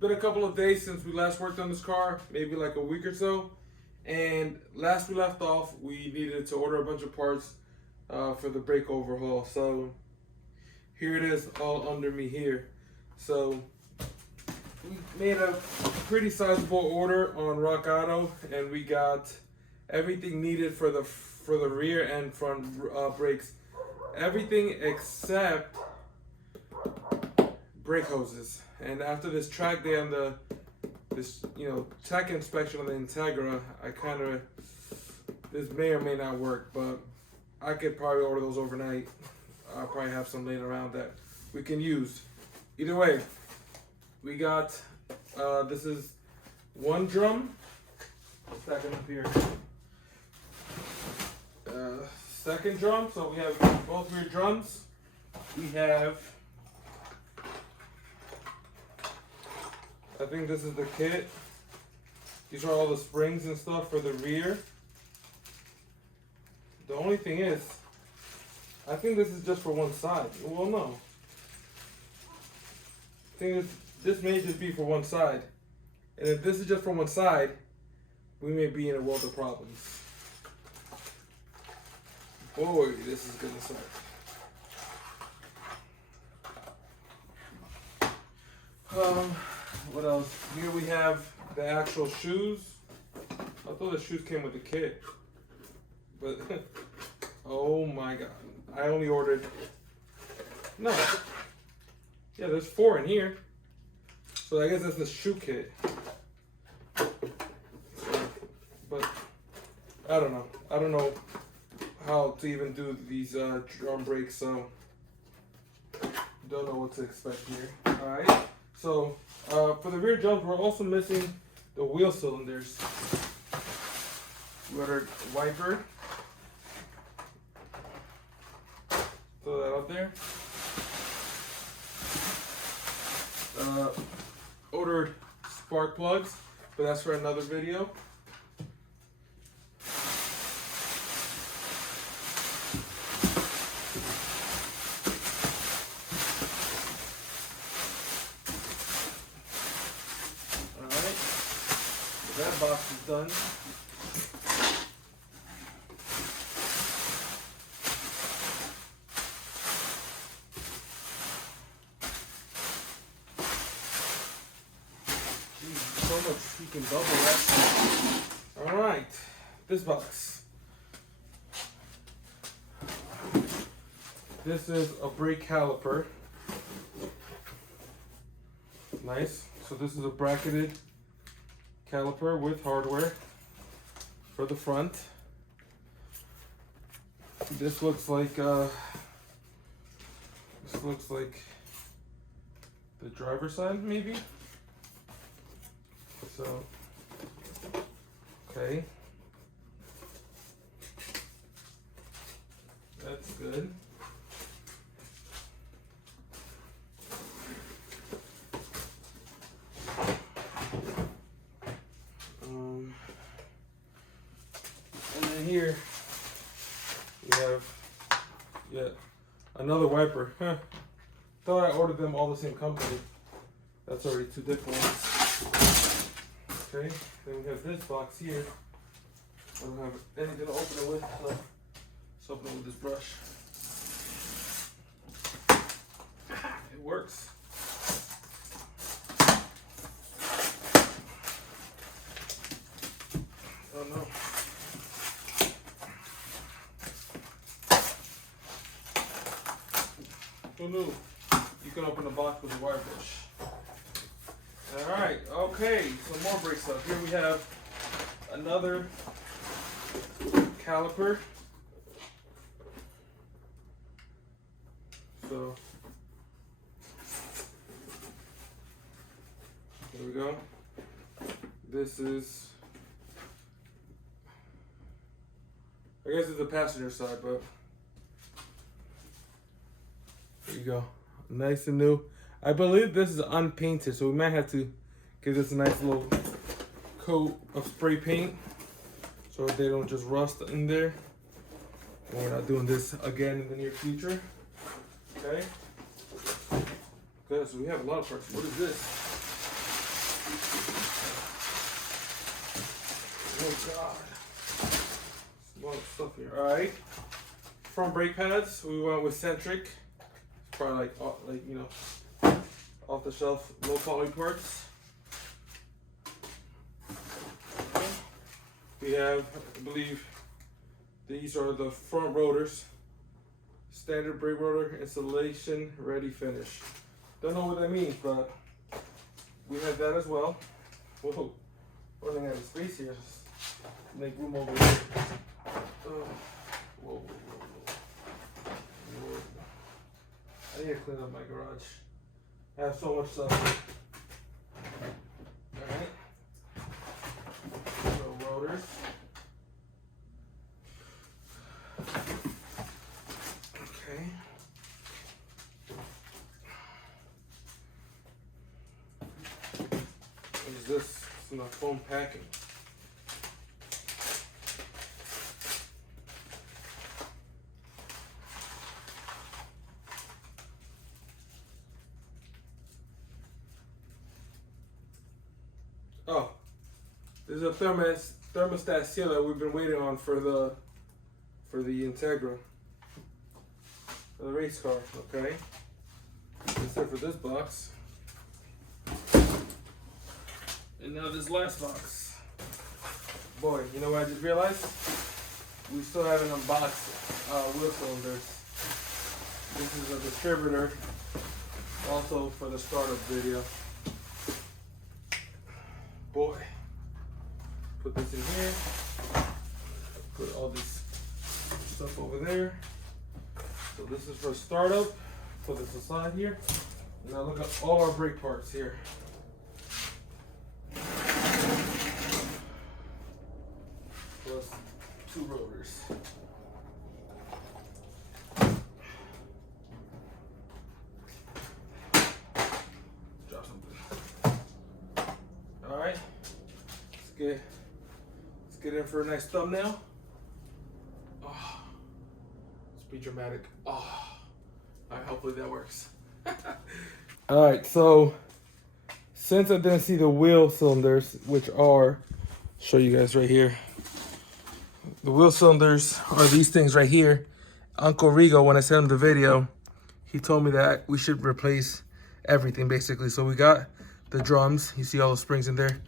been a couple of days since we last worked on this car, maybe like a week or so. And last we left off, we needed to order a bunch of parts for the brake overhaul. So here it is, all under me here. So we made a pretty sizable order on Rock Auto, and we got everything needed for the rear and front brakes. Everything except brake hoses. And after this track day on this tech inspection on the Integra, this may or may not work, but I could probably order those overnight. I'll probably have some laying around that we can use. Either way, we got this is one drum. Stack them up here. Second drum, so we have both rear drums. We have, I think this is the kit. These are all the springs and stuff for the rear. The only thing is, I think this is just for one side. Well, no. I think this may just be for one side. And if this is just for one side, we may be in a world of problems. Boy, this is gonna suck. What else? Here we have the actual shoes. I thought the shoes came with the kit, but oh my god! I only ordered no. Yeah, there's 4 in here, so I guess that's the shoe kit. But I don't know. I don't know how to even do these drum brakes, so don't know what to expect here. All right. So for the rear drums, we're also missing the wheel cylinders. We ordered wiper. Throw that up there. Ordered spark plugs, but that's for another video. That box is done. Jeez, so much freaking bubble wrap. All right, this box. This is a brake caliper. Nice. So this is a bracketed caliper with hardware for the front. This looks like the driver's side, maybe. So okay, that's good. And then here we have yet another wiper. Huh. Thought I ordered them all the same company. That's already 2 different ones. Okay, then we have this box here. I don't have anything to open it with, so let's open it with this brush. It works. Oh no. Who knew? You can open the box with a wire brush. Alright, okay, some more brake stuff. Here we have another caliper. So, there we go. This is, I guess it's the passenger side, but there you go. Nice and new. I believe this is unpainted, so we might have to give this a nice little coat of spray paint so they don't just rust in there. And we're not doing this again in the near future. Okay. Good, so we have a lot of parts. What is this? God. A lot of stuff here. All right. Front brake pads, we went with Centric. It's probably like you know, off the shelf, low quality parts. Okay. We have, I believe, these are the front rotors. Standard brake rotor installation ready finish. Don't know what that means, but we have that as well. Whoa, running out of space here. Just make room over here. Whoa. I need to clean up my garage. I have so much stuff. Alright. So rotors. Okay. What is this? It's in the foam packing. Oh, this is a thermostat sealer we've been waiting on for the Integra, for the race car. Okay, that's it for this box. And now this last box. Boy, you know what I just realized? We still haven't unboxed wheel cylinders. This is a distributor, also for the startup video. Boy, put this in here, put all this stuff over there. So this is for startup, put this aside here. Now look at all our brake parts here. Plus 2 rotors. Drop something. Alright, let's get in for a nice thumbnail. Oh, let's be dramatic. Oh, alright, hopefully that works. Alright, so since I didn't see the wheel cylinders, which are, show you guys right here. The wheel cylinders are these things right here. Uncle Rigo, when I sent him the video, he told me that we should replace everything basically. So we got the drums. You see all the springs in there.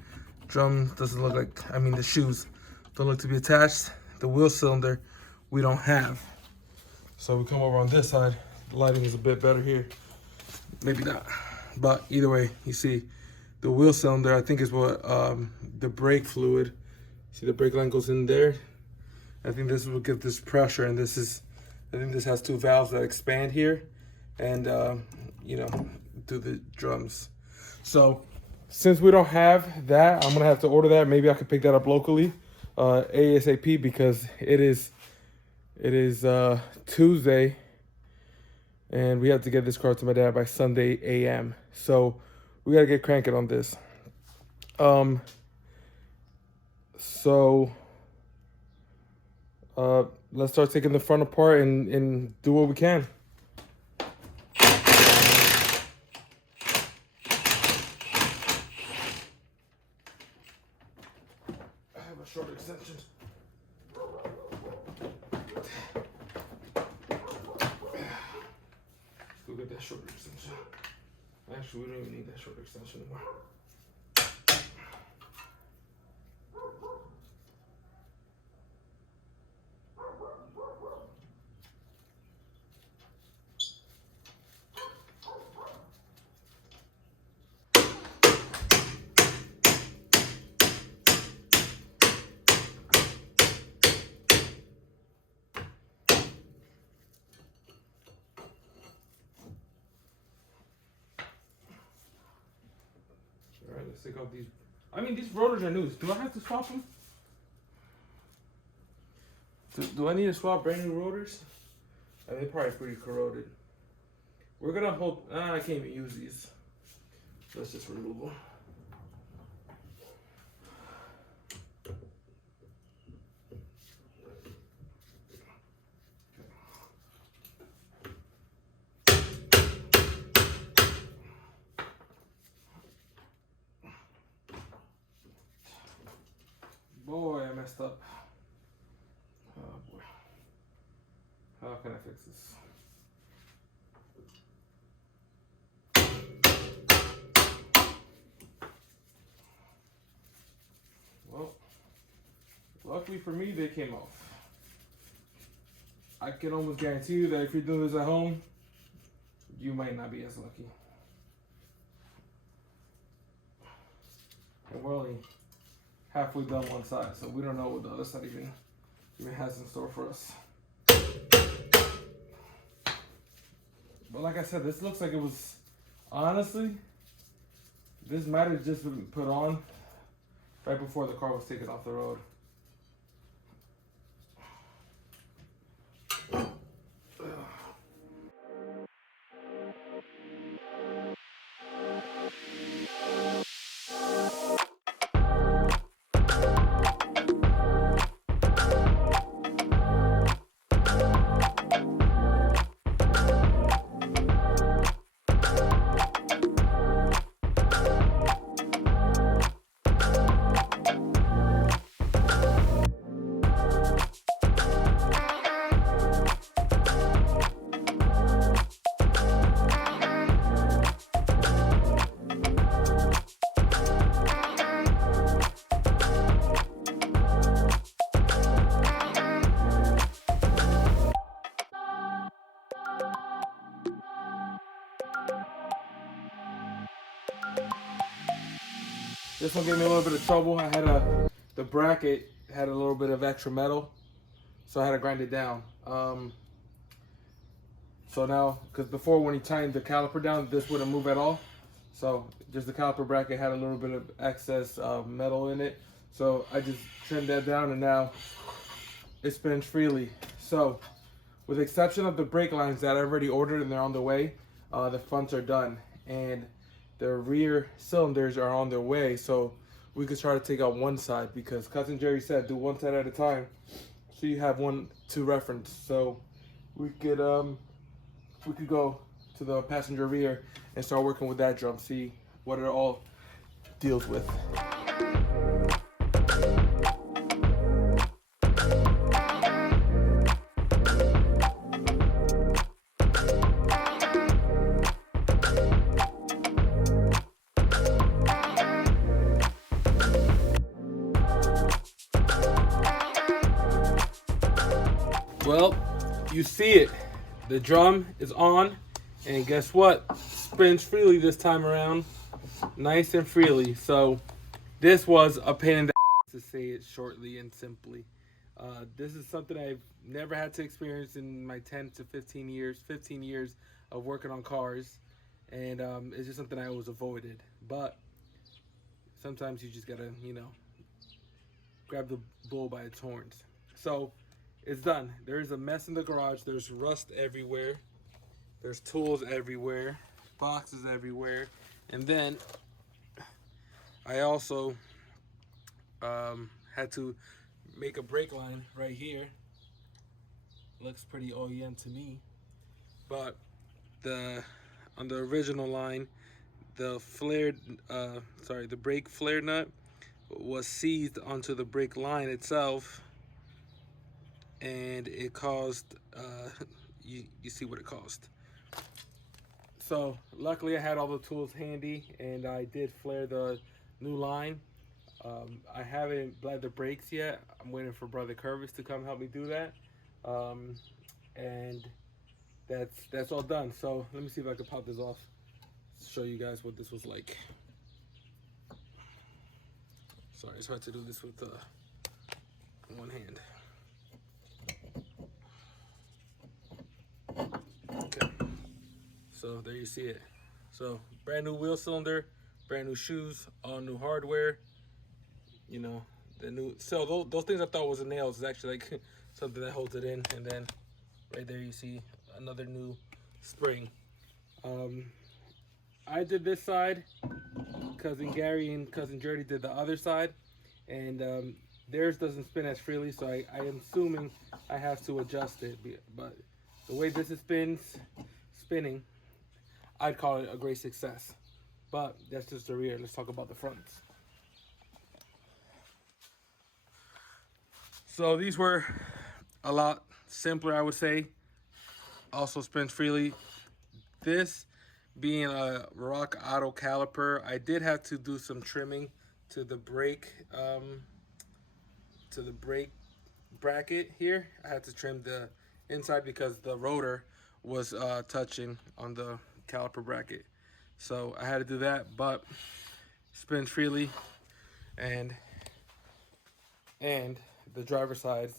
Drum doesn't look like, I mean the shoes don't look to be attached. The wheel cylinder we don't have. So we come over on this side. The lighting is a bit better here. Maybe not. But either way, you see the wheel cylinder, I think is what the brake fluid. See the brake line goes in there. I think this will give this pressure, and this is, I think this has 2 valves that expand here and you know, do the drums. So since we don't have that, I'm gonna have to order that. Maybe I could pick that up locally ASAP, because it is Tuesday and we have to get this car to my dad by Sunday AM. So we gotta get cranking on this. Let's start taking the front apart and do what we can. I have a short extension. Go get that short extension. Actually, we don't even need that short extension anymore. Alright, let's take off these. I mean, these rotors are new. Do I have to swap them? Do I need to swap brand new rotors? I mean, they're probably pretty corroded. We're gonna hold. I can't even use these. Let's just remove them. Boy, I'm messed up. Oh boy. How can I fix this? Well, luckily for me, they came off. I can almost guarantee you that if you're doing this at home, you might not be as lucky. And we're only halfway done one side, so we don't know what the other side even has in store for us. But like I said, this looks like it was, honestly, this might have just been put on right before the car was taken off the road. This one gave me a little bit of trouble. I had the bracket had a little bit of extra metal, so I had to grind it down. So now, because before when you tightened the caliper down, this wouldn't move at all. So just the caliper bracket had a little bit of excess metal in it. So I just trimmed that down and now it spins freely. So with the exception of the brake lines that I already ordered and they're on the way, the fronts are done. And the rear cylinders are on their way, so we could try to take out one side because Cousin Jerry said do one side at a time, so you have one to reference. So we could go to the passenger rear and start working with that drum, see what it all deals with. Well, you see it. The drum is on, and guess what? Spins freely this time around, nice and freely. So this was a pain in the ass, to say it shortly and simply. This is something I've never had to experience in my 10 to 15 years of working on cars, and it's just something I always avoided. But sometimes you just gotta, grab the bull by its horns. So it's done. There's a mess in the garage. There's rust everywhere. There's tools everywhere. Boxes everywhere. And then I also had to make a brake line right here. Looks pretty OEM to me. But on the original line, the brake flare nut was seized onto the brake line itself, and it caused you see what it caused. So luckily I had all the tools handy, and I did flare the new line. I haven't bled the brakes yet. I'm waiting for Brother Curvis to come help me do that, and that's all done. So let me see if I can pop this off, show you guys what this was like. Sorry, it's hard to do this with one hand. Okay, so there you see it. So brand new wheel cylinder, brand new shoes, all new hardware. The new, so those things I thought was the nails is actually like something that holds it in, and then right there you see another new spring. I did this side, Cousin Gary and Cousin Jerry did the other side, and theirs doesn't spin as freely, so I am assuming I have to adjust it. But the way this is spinning, I'd call it a great success. But that's just the rear. Let's talk about the fronts. So these were a lot simpler, I would say. Also spins freely. This being a Rock Auto caliper, I did have to do some trimming to the brake bracket here. I had to trim the inside because the rotor was touching on the caliper bracket, so I had to do that. But spins freely, and the driver's side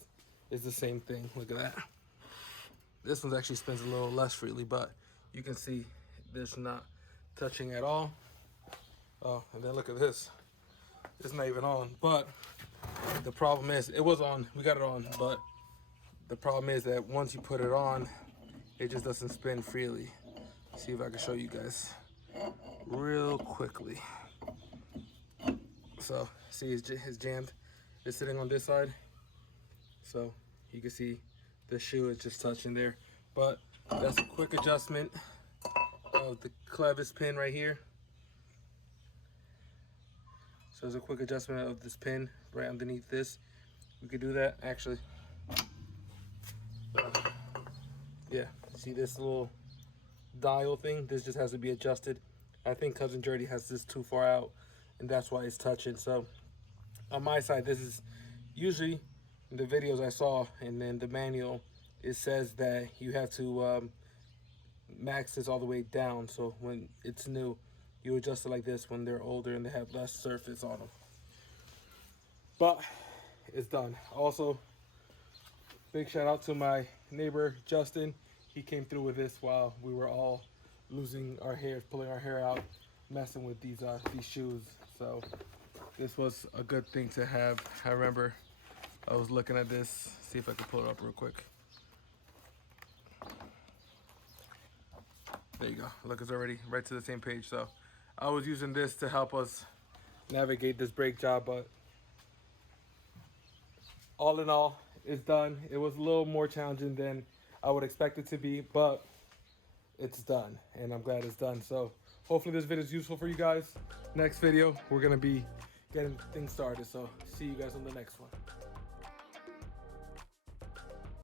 is the same thing. Look at that. This one actually spins a little less freely, but you can see there's not touching at all. Oh, and then look at this. It's not even on, but the problem is, it was on, we got it on, but the problem is that once you put it on, it just doesn't spin freely. See if I can show you guys real quickly. So, see, it's jammed. It's sitting on this side. So, you can see the shoe is just touching there. But that's a quick adjustment of the clevis pin right here. So there's a quick adjustment of this pin right underneath this. We could do that actually. Yeah, see this little dial thing? This just has to be adjusted. I think Cousin Jordy has this too far out, and that's why it's touching. So on my side, this is usually in the videos I saw, and then the manual, it says that you have to max this all the way down. So when it's new, you adjust it like this when they're older and they have less surface on them. But it's done. Also, big shout out to my neighbor Justin. He came through with this while we were all losing our hair, pulling our hair out, messing with these shoes. So this was a good thing to have. I remember I was looking at this. See if I can pull it up real quick. There you go. Look, it's already right to the same page. So I was using this to help us navigate this brake job, but all in all, it's done. It was a little more challenging than I would expect it to be, but it's done, and I'm glad it's done. So hopefully this video is useful for you guys. Next video, we're gonna be getting things started. So see you guys on the next one.